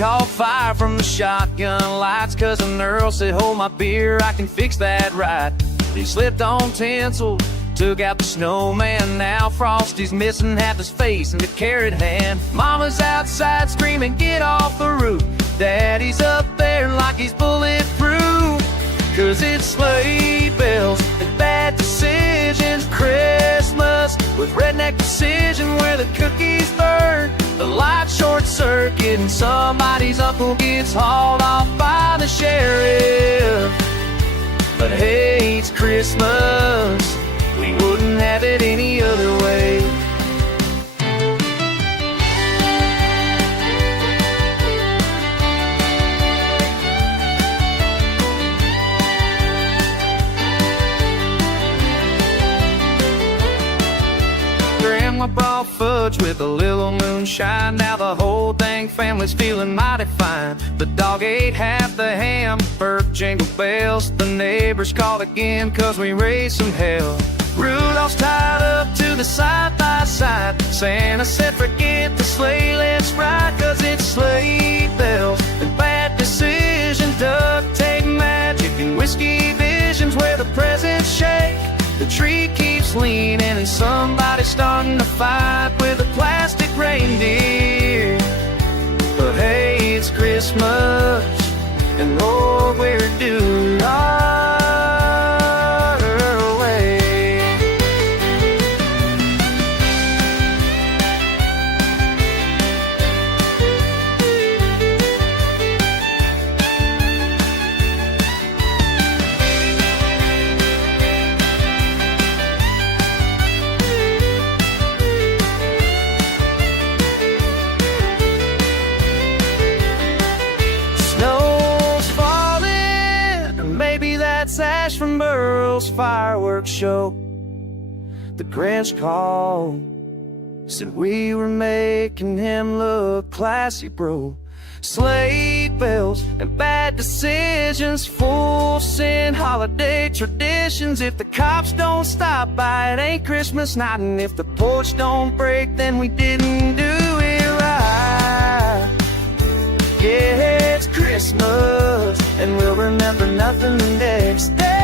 caught fire from the shotgun lights. Cousin Earl said, hold my beer, I can fix that right. He slipped on tinsel, took out the snowman. Now Frosty's missing half his face and the carrot hand. Mama's outside screaming, get off the roof. Daddy's up there like he's bulletproof. 'Cause it's sleigh bells and bad decisions. Christmas with redneck precision, where the cookies burn, the light short circuit, and somebody's uncle gets hauled off by the sheriff. But hey, it's Christmas, we wouldn't have it any other way. Grandma brought fudge with a little moonshine. Now the whole dang family's feeling mighty fine. The dog ate half the ham, burped jingle bells. The neighbors called again 'cause we raised some hell. Rudolph's tied up to the side-by-side. Santa said forget the sleigh, let's ride. 'Cause it's sleigh bells and bad decisions. Duct tape magic and whiskey visions, where the presents shake, the tree keeps leaning, and somebody's starting to fight with a plastic reindeer. But hey, it's Christmas, and Lord, we're doing our way. Ash from Burl's fireworks show. The Grinch called, said we were making him look classy, bro. Sleigh bells and bad decisions, full sin holiday traditions. If the cops don't stop by, it ain't Christmas night. And if the porch don't break, then we didn't do it right. Yeah, it's Christmas, and we'll remember nothing next day.